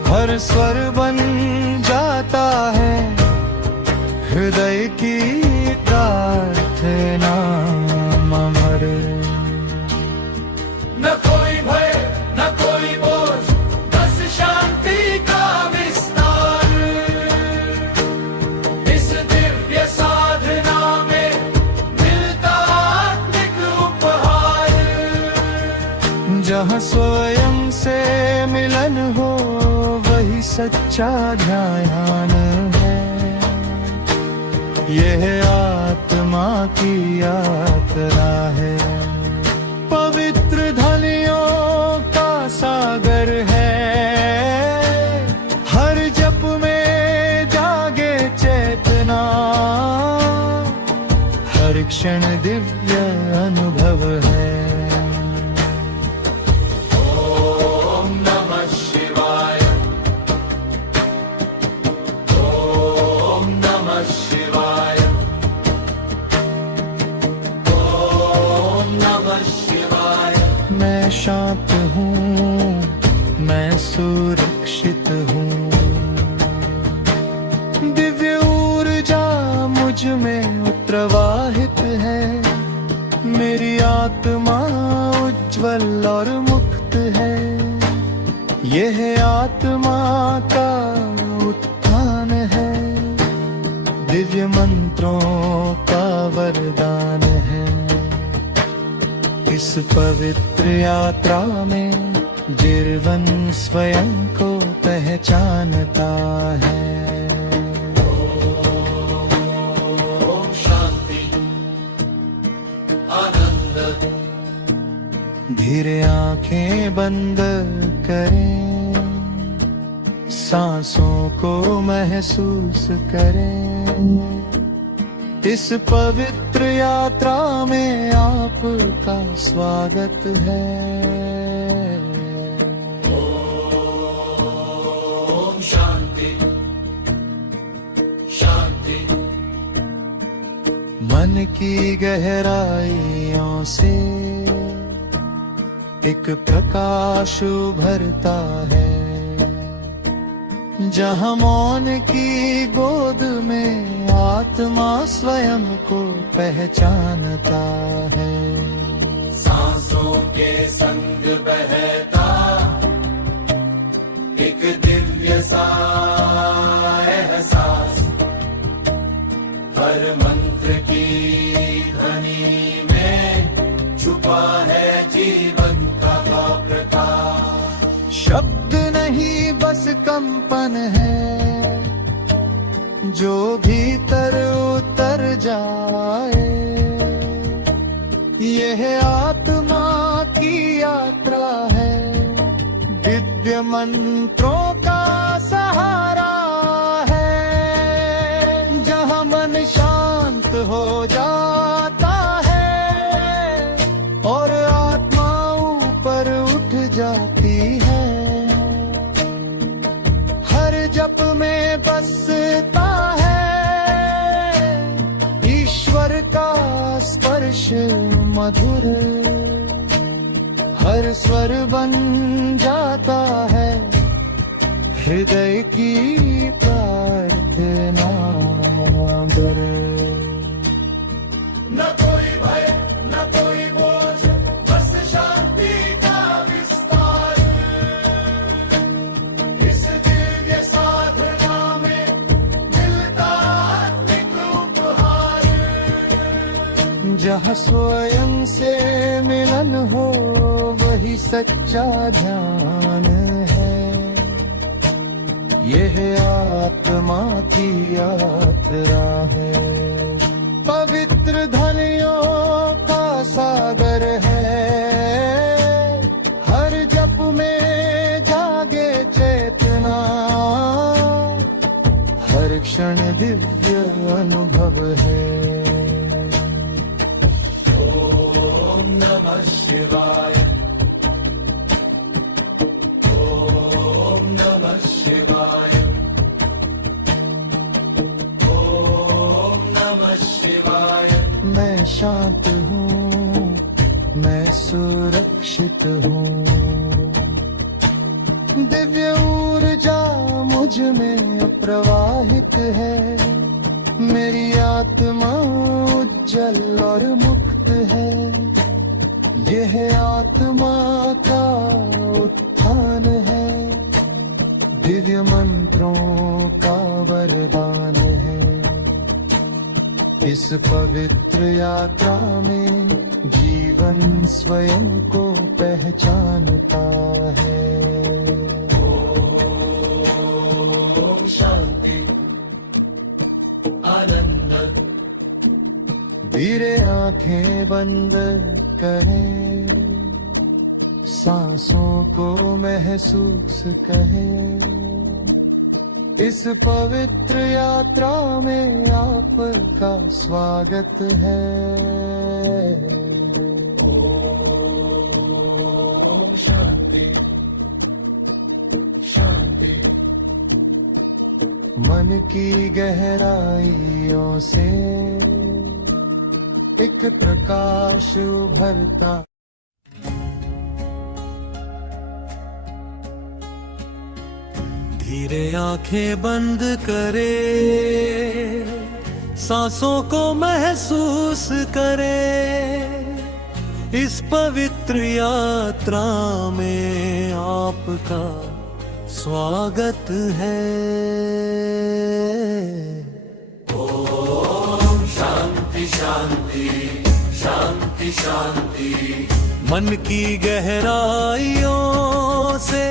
हर स्वर बन जाता है हृदय की प्रार्थना अमर। न कोई भय न कोई बोझ, बस शांति का विस्तार, इस दिव्य साधना में मिलता आत्मिक उपहार। जहाँ स्वयं से मिलन हो वही सच्चा ध्यान है, यह आत्मा की यात्रा है, पवित्र ध्वनियों का सागर है, हर जप में जागे चेतना, हर क्षण दिव्य अनुभव है। मैं शांत हूँ, मैं सुरक्षित हूँ, दिव्य ऊर्जा मुझ में प्रवाहित है, मेरी आत्मा उज्जवल और मुक्त है, यह आत्मा का उत्थान है, दिव्य मंत्रों का वरदान है। इस पवित्र यात्रा में जीवन स्वयं को पहचानता है। ओम शांति आनंद। धीरे आंखें बंद करें, सांसों को महसूस करें, इस पवित्र यात्रा में आपका स्वागत है। ओम शांति शांति। मन की गहराइयों से एक प्रकाश उभरता है, जहाँ मौन की गोद में आत्मा स्वयं को पहचानता है। सांसों के संग बहता एक दिव्य सा एहसास, हर मंत्र की ध्वनि में छुपा है जीवन का प्रकाश। शब्द शब्द नहीं बस कंपन है, जो भीतर उतर जाए। यह आत्मा की यात्रा है, दिव्य मंत्रों का सहारा है। जहाँ मन शांत हो जाता है और आत्मा ऊपर उठ जाती है। हर जप में बसता है ईश्वर का स्पर्श मधुर, हर स्वर बन जाता है हृदय की प्रार्थना बर। न कोई भय न कोई बोझ, बस शांति का विस्तार। इस दिव्य साधना में मिलता आत्मिक उपहार। जहाँ स्वयं से मिलन हो वही सच्चा ध्यान है। यह आत्मा की यात्रा है, पवित्र ध्वनियों का सागर है। हर जप में जागे चेतना, हर क्षण दिव्य अनुभव है। ओम नमः शिवाय, ओम नमः शिवाय, ओम नमः शिवाय। मैं शांत हूँ, मैं सुरक्षित हूँ। दिव्य ऊर्जा मुझ में प्रवाहित है। मेरी आत्मा उज्जवल और मुक्त है। यह आत्मा का उत्थान है, दिव्य मंत्रों का वरदान है। इस पवित्र यात्रा में जीवन स्वयं को पहचानता है। ओम शांति आनंद। धीरे आंखें बंद करें, सांसों को महसूस करें। इस पवित्र यात्रा में आपका स्वागत है। ओम शांति शांति। मन की गहराइयों से एक प्रकाश उभरता। धीरे आंखें बंद करे, सांसों को महसूस करे। इस पवित्र यात्रा में आपका स्वागत है। ओम शांति शांति शांति शांति। मन की गहराइयों से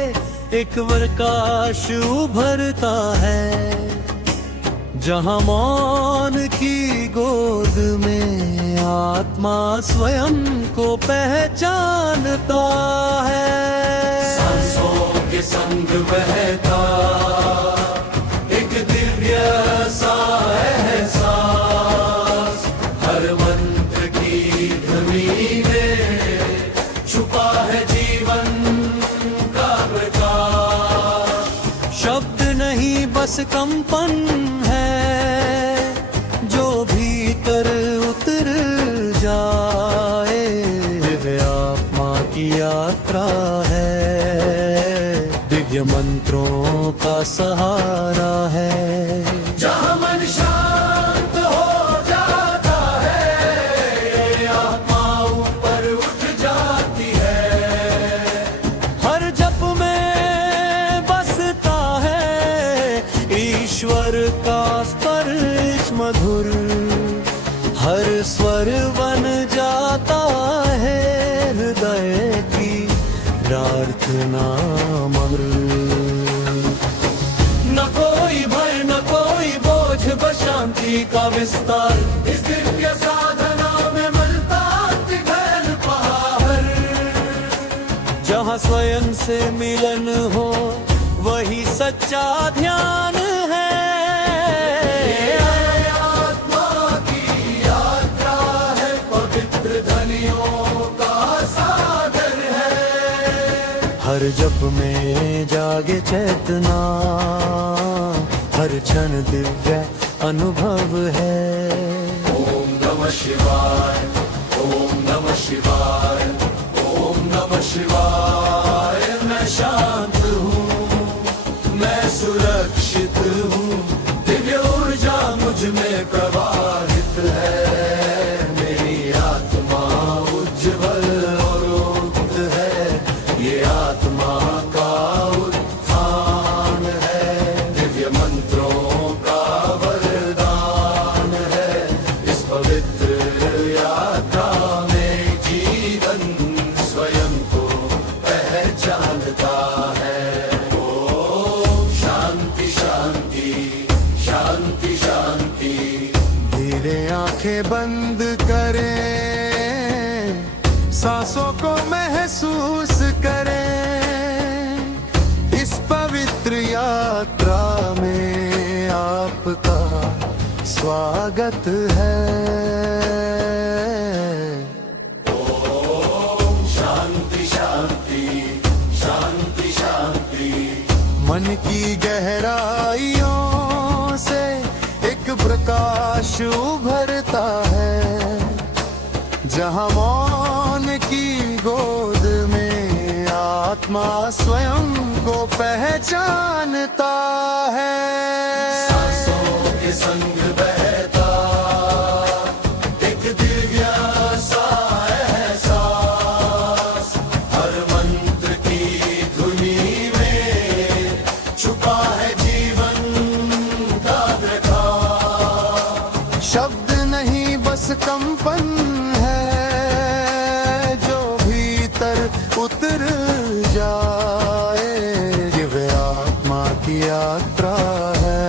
एक प्रकाश उभरता है। जहाँ मौन की गोद में आत्मा स्वयं को पहचानता है। सांसों के संग बहता एक दिव्य सा एहसास, हर मंत्र की ध्वनि में छुपा है जीवन का प्रकाश। शब्द नहीं बस कंपन है, जो भीतर उतर जाए। दिव्य आत्मा की यात्रा है, दिव्य मंत्रों का सहारा है। जहाँ मन शांत हो जाता है, आत्मा ऊपर उठ जाती है। हर जप में बसता है ईश्वर का स्पर्श मधुर, हर स्वर बन जाता है हृदय की प्रार्थना मधुर। शांति का विस्तार, इस दिव्य साधना में मिलता तिघल पहाड़। जहाँ स्वयं से मिलन हो वही सच्चा ध्यान है। आत्मा की यात्रा है, पवित्र ध्वनियों का सागर है। हर जप में जागे चेतना, हर क्षण दिव्य अनुभव है। ओम नमः शिवाय, ओम नमः शिवाय, ओम नमः शिवाय। मैं शांत हूँ, मैं सुरक्षित हूँ, दिव्य ऊर्जा मुझ में प्रवाहित है। मेरी आत्मा उज्जवल और मुक्त है, ये आत्मा का उत्थान है। दिव्य मंत्रों का वरदान है, इस पवित्र यात्रा में जीवन स्वयं को पहचानता है। ओम शांति शांति शांति शांति। धीरे आंखें बंद करें, सांसों को महसूस करें। इस पवित्र यात्रा में आपका स्वागत है। ओम शांति शांति शांति शांति। मन की गहराइयों से एक प्रकाश उभरता है। जहाँ मौन की गोद में आत्मा स्वयं को पहचानता है। सांसों के संग बहता एक दिव्य सा एहसास, हर मंत्र की धुनी में छुपा है जीवन का प्रकाश। शब्द नहीं बस कंपन है जो भीतर उतर जाए। दिव्य आत्मा की यात्रा है,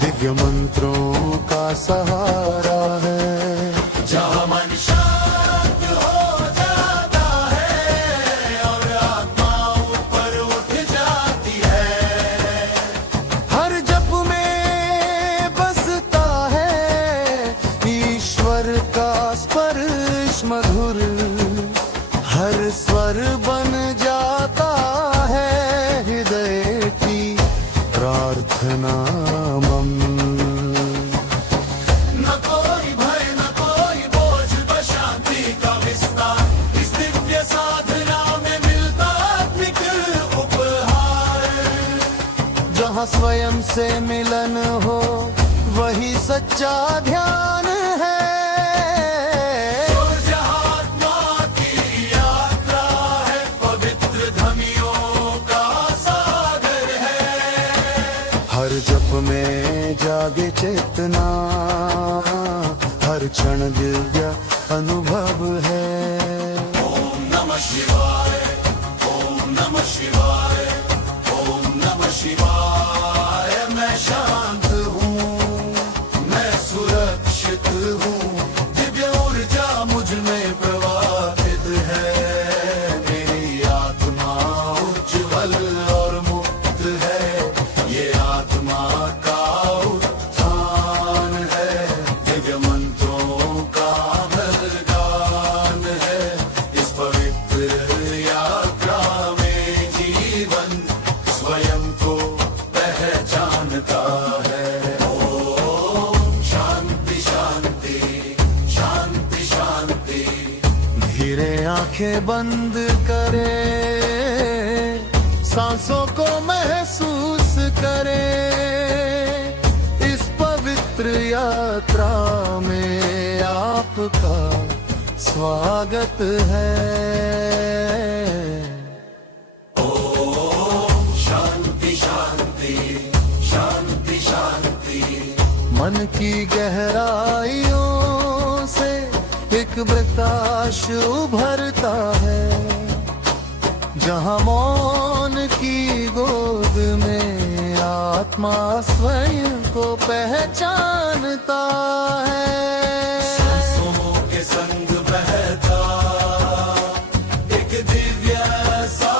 दिव्य मंत्रों का सहारा है। जहाँ मन शांत हो जाता है और आत्मा ऊपर उठ जाती है। हर जप में बसता है ईश्वर का स्पर्श मधुर। हर स्वर बन जाता है हृदय की प्रार्थना मम। न कोई भय न कोई बोझ, बस शांति का विस्तार, इस दिव्य साधना में मिलता आत्मिक उपहार। जहाँ स्वयं से मिलन हो वही सच्चा ध्यान है। और जहाँ आत्मा की यात्रा है, पवित्र ध्वनियों का सागर है। हर जप में जागे चेतना, हर क्षण दिव्य अनुभव है। ओम नमः शिवाय, ओम नमः शिवाय, ओम नमः शिवाय। मैं शांत हूँ, मैं सुरक्षित हूँ, दिव्य ऊर्जा मुझ में प्रवाहित है। मेरी आत्मा उज्जवल और मुक्त है, ये आत्मा का उत्थान है। दिव्य मंत्रों का वरदान है, इस पवित्र यात्रा में जीवन स्वयं को पहचानता है। ओम शांति शांति शांति शांति। धीरे आंखें बंद करें, सांसों को महसूस करें। इस पवित्र यात्रा में आपका स्वागत है। ओम शांति शांति शांति शांति। मन की गहराइयों से एक प्रकाश उभरता है। जहाँ मौन की गोद में आत्मा स्वयं को पहचानता है। सांसों के संग बहता एक दिव्य सा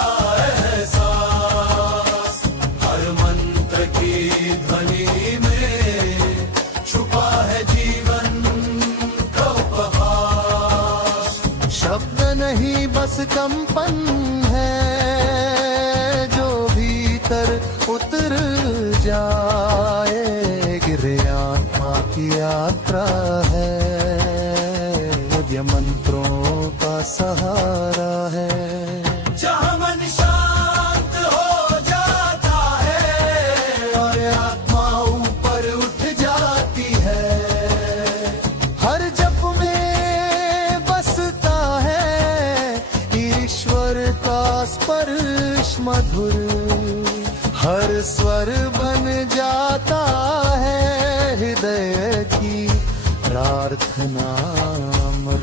एहसास, हर मंत्र की ध्वनि में छुपा है जीवन का उपहास। शब्द नहीं बस कंपन है जो भीतर उतर जाए, गिरे आत्मा की यात्रा है, ये मंत्रों का सहारा है। जहाँ मन शांत हो जाता है और आत्मा ऊपर उठ जाती है, हर जप में बसता है ईश्वर का स्पर्श मधुर, हर स्वर बन जाता है हृदय की प्रार्थना अमर।